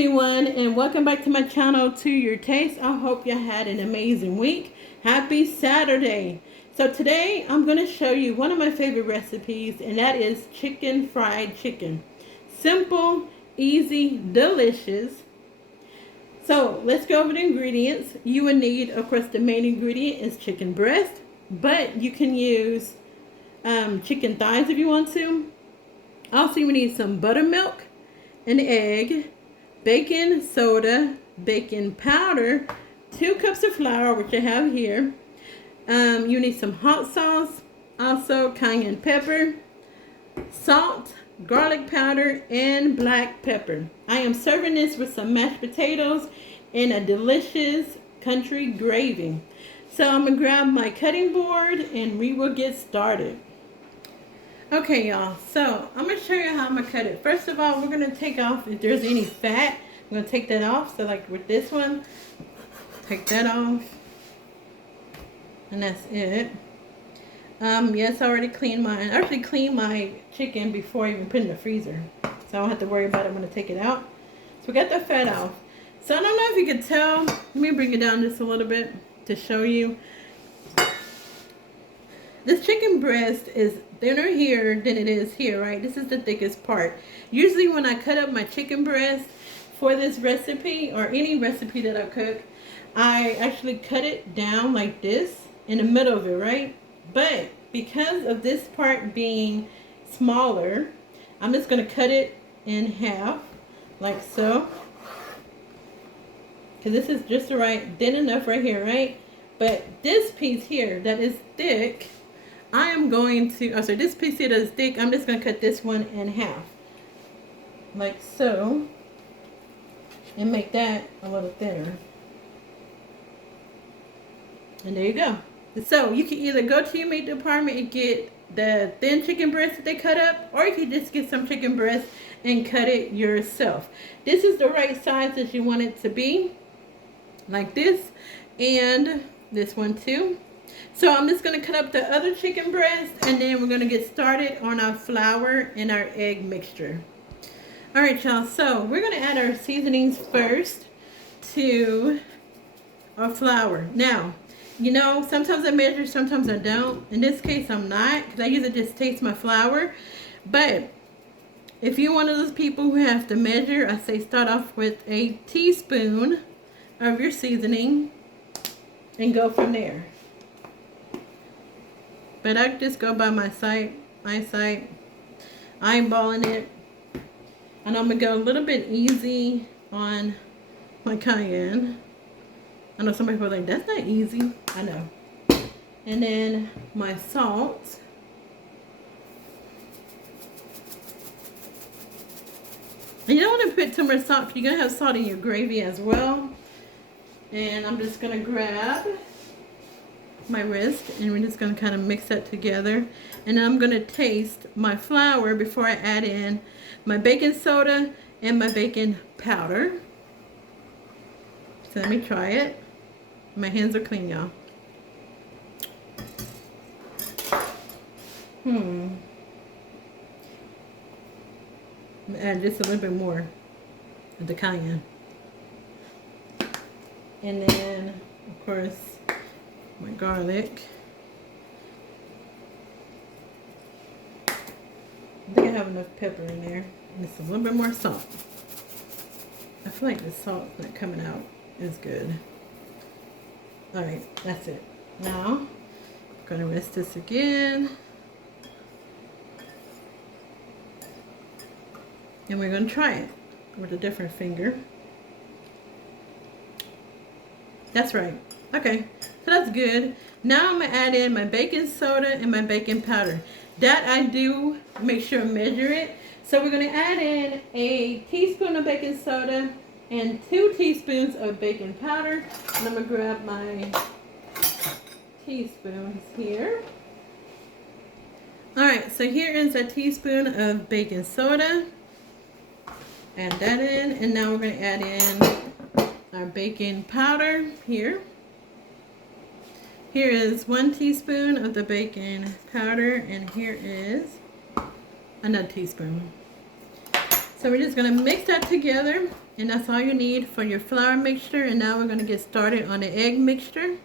everyone, and welcome back to my channel, To Your Taste. I hope you had an amazing week. Happy Saturday. So today I'm going to show you one of my favorite recipes, and that is fried chicken. Simple, easy, delicious. So let's go over the ingredients. You will need, of course, the main ingredient is chicken breast, but you can use chicken thighs if you want to. Also, you need some buttermilk, an egg, baking soda, baking powder, 2 cups of flour, which I have here. You need some hot sauce, also cayenne pepper, salt, garlic powder, and black pepper. I am serving this with some mashed potatoes and a delicious country gravy. So I'm going to grab my cutting board and we will get started. Okay, y'all, so I'm going to show you how I'm going to cut it. First of all, we're going to take off if there's any fat. I'm going to take that off. So like with this one, take that off. And that's it. Yes, I already cleaned mine. I actually cleaned my chicken before I even put it in the freezer. So I don't have to worry about it when I take it out. So we got the fat off. So I don't know if you can tell. Let me bring it down just a little bit to show you. This chicken breast is thinner here than it is here, right? This is the thickest part. Usually when I cut up my chicken breast for this recipe or any recipe that I cook, I actually cut it down like this in the middle of it, right? But because of this part being smaller, I'm just going to cut it in half like so. Because this is just right, thin enough right here, right? But this piece here that is thick, I am going to, this piece here that is thick, I'm just going to cut this one in half. Like so. And make that a little thinner. And there you go. So you can either go to your meat department and get the thin chicken breast that they cut up, or you can just get some chicken breast and cut it yourself. This is the right size that you want it to be. Like this. And this one too. So I'm just going to cut up the other chicken breast, and then we're going to get started on our flour and our egg mixture. Alright, y'all, so we're going to add our seasonings first to our flour. Now, you know, sometimes I measure, sometimes I don't. In this case, I'm not, because I usually just taste my flour. But if you're one of those people who have to measure, I say start off with a teaspoon of your seasoning and go from there. But I just go by my eyesight, eyeballing it. And I'm going to go a little bit easy on my cayenne. I know some people are like, that's not easy. I know. And then my salt. And you don't want to put too much salt, because you're going to have salt in your gravy as well. And I'm just going to grab my wrist, and we're just going to kind of mix that together. And then I'm going to taste my flour before I add in my baking soda and my baking powder. So let me try it. My hands are clean, y'all. I'm gonna add just a little bit more of the cayenne. And then, of course, my garlic. I think I have enough pepper in there. And just a little bit more salt. I feel like the salt's not coming out as good. Alright, that's it. Now, I'm going to whisk this again. And we're going to try it with a different finger. That's right. Okay, so that's good. Now I'm going to add in my baking soda and my baking powder. That I do make sure to measure it. So we're going to add in a teaspoon of baking soda and 2 teaspoons of baking powder. And I'm going to grab my teaspoons here. Alright, so here is a teaspoon of baking soda. Add that in. And now we're going to add in our baking powder here. Here is 1 teaspoon of the baking powder, and here is another teaspoon. So we're just going to mix that together, and that's all you need for your flour mixture. And now we're going to get started on the egg mixture.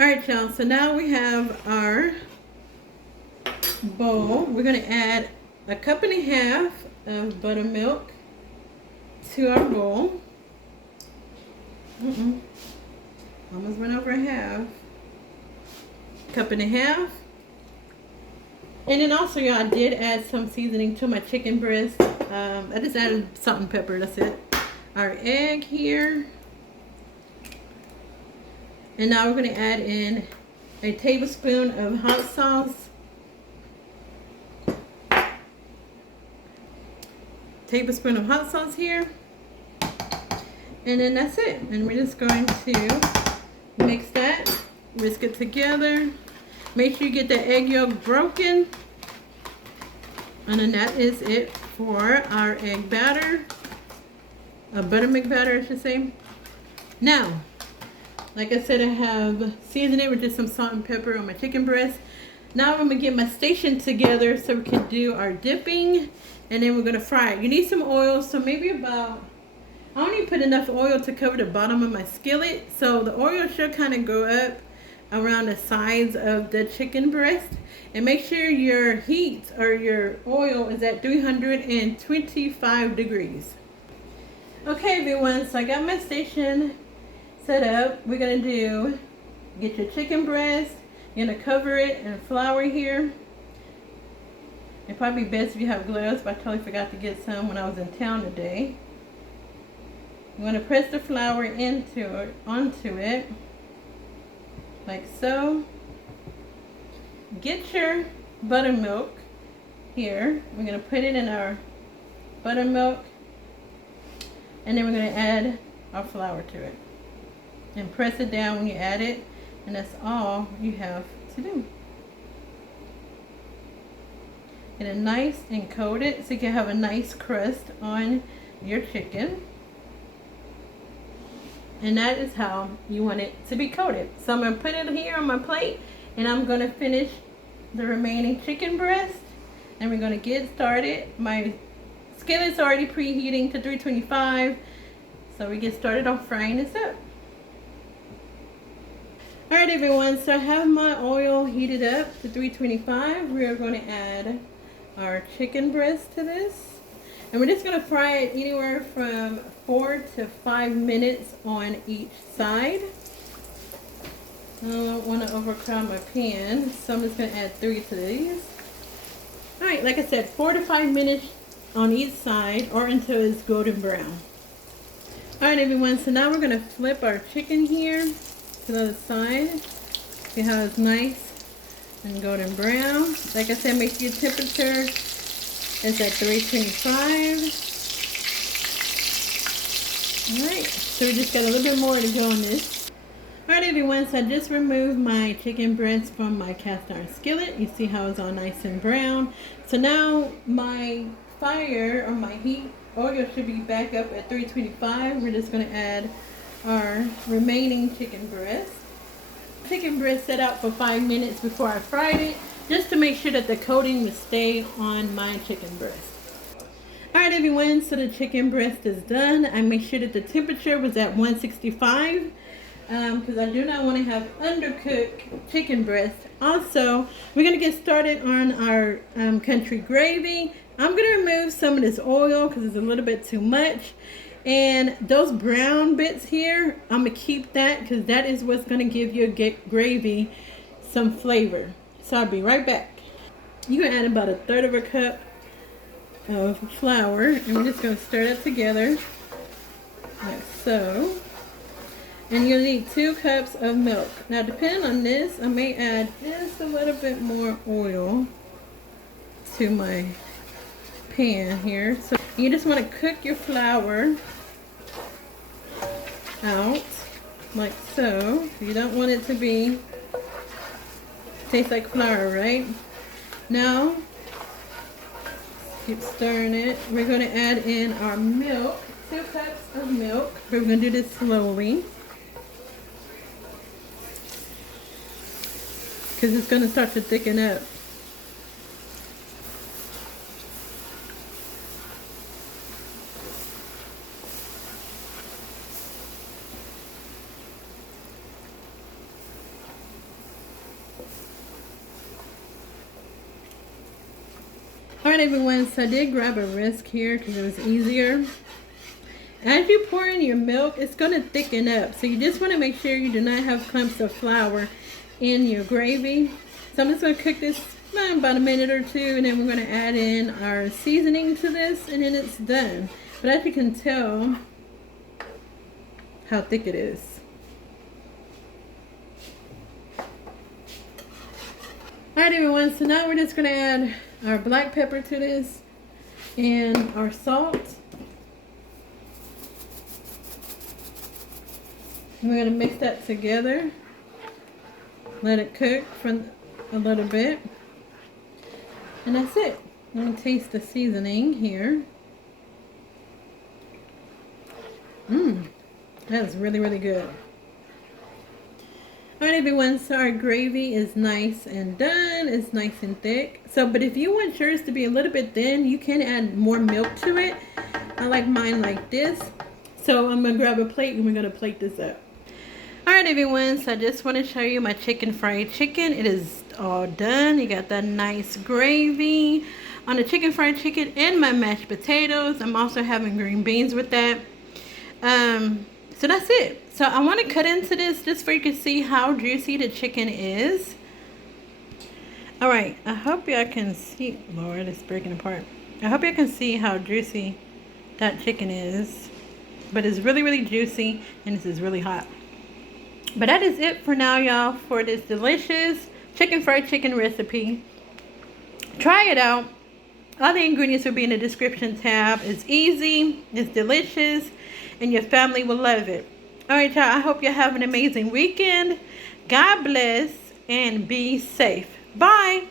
Alright y'all, so now we have our bowl. We're going to add a cup and a half of buttermilk to our bowl. Almost went over half. Cup and a half. And then also, y'all, I did add some seasoning to my chicken breast. I just added salt and pepper, that's it. Our egg here. And now we're going to add in a tablespoon of hot sauce. Tablespoon of hot sauce here. And then that's it. And we're just going to mix that, whisk it together. Make sure you get the egg yolk broken. And then that is it for our egg batter. A buttermilk batter, I should say. Now, like I said, I have seasoned it with just some salt and pepper on my chicken breast. Now I'm going to get my station together so we can do our dipping. And then we're going to fry it. You need some oil, so maybe about, I only put enough oil to cover the bottom of my skillet. So the oil should kind of go up around the sides of the chicken breast. And make sure your heat or your oil is at 325 degrees. Okay everyone, so I got my station set up. We're going to get your chicken breast. You're going to cover it in flour here. It'd probably be best if you have gloves, but I totally forgot to get some when I was in town today. You want to press the flour onto it, like so. Get your buttermilk here. We're going to put it in our buttermilk, and then we're going to add our flour to it. And press it down when you add it, and that's all you have to do. Get it nice and coated so you can have a nice crust on your chicken. And that is how you want it to be coated. So I'm going to put it here on my plate, and I'm going to finish the remaining chicken breast, and we're going to get started. My skillet's already preheating to 325, so we get started on frying this up. Alright everyone, so I have my oil heated up to 325. We are going to add our chicken breast to this, and we're just going to fry it anywhere from 4 to 5 minutes on each side. I don't want to overcrowd my pan, so I'm just going to add 3 to these. Alright, like I said, 4 to 5 minutes on each side, or until it's golden brown. Alright everyone, so now we're going to flip our chicken here to the other side. See how it's nice and golden brown. Like I said, make sure your temperature is at 325. Alright, so we just got a little bit more to go on this. Alright everyone, so I just removed my chicken breast from my cast iron skillet. You see how it's all nice and brown. So now my fire, or my heat, oil should be back up at 325. We're just going to add our remaining chicken breast. Chicken breast set out for 5 minutes before I fried it, just to make sure that the coating would stay on my chicken breast. Alright everyone, so the chicken breast is done. I made sure that the temperature was at 165 because I do not want to have undercooked chicken breast. Also, we're going to get started on our country gravy. I'm going to remove some of this oil because it's a little bit too much. And those brown bits here, I'm going to keep that because that is what's going to give your gravy some flavor. So I'll be right back. You can add about 1/3 cup of flour, and we're just going to stir that together like so. And you'll need 2 cups of milk. Now depending on this, I may add just a little bit more oil to my pan here. So you just want to cook your flour out like so. You don't want it to be taste like flour, right? Now keep stirring it. We're going to add in our milk, 2 cups of milk. We're going to do this slowly because it's going to start to thicken up. Alright everyone, so I did grab a whisk here because it was easier. As you pour in your milk, it's going to thicken up. So you just want to make sure you do not have clumps of flour in your gravy. So I'm just going to cook this about a minute or two, and then we're going to add in our seasoning to this, and then it's done. But as you can tell how thick it is. Alright everyone, so now we're just going to add our black pepper to this and our salt. And we're going to mix that together. Let it cook for a little bit. And that's it. I'm going to taste the seasoning here. That's really, really good. Alright everyone, so our gravy is nice and done. It's nice and thick. So, but if you want yours to be a little bit thin, you can add more milk to it. I like mine like this. So I'm going to grab a plate and we're going to plate this up. Alright everyone, so I just want to show you my fried chicken. It is all done. You got that nice gravy on the fried chicken and my mashed potatoes. I'm also having green beans with that. So that's it. So I want to cut into this just so you can see how juicy the chicken is. Alright, I hope y'all can see. Lord, it's breaking apart. I hope y'all can see how juicy that chicken is. But it's really, really juicy, and this is really hot. But that is it for now, y'all, for this delicious fried chicken recipe. Try it out. All the ingredients will be in the description tab. It's easy, it's delicious, and your family will love it. Alright, y'all, I hope you have an amazing weekend. God bless and be safe. Bye.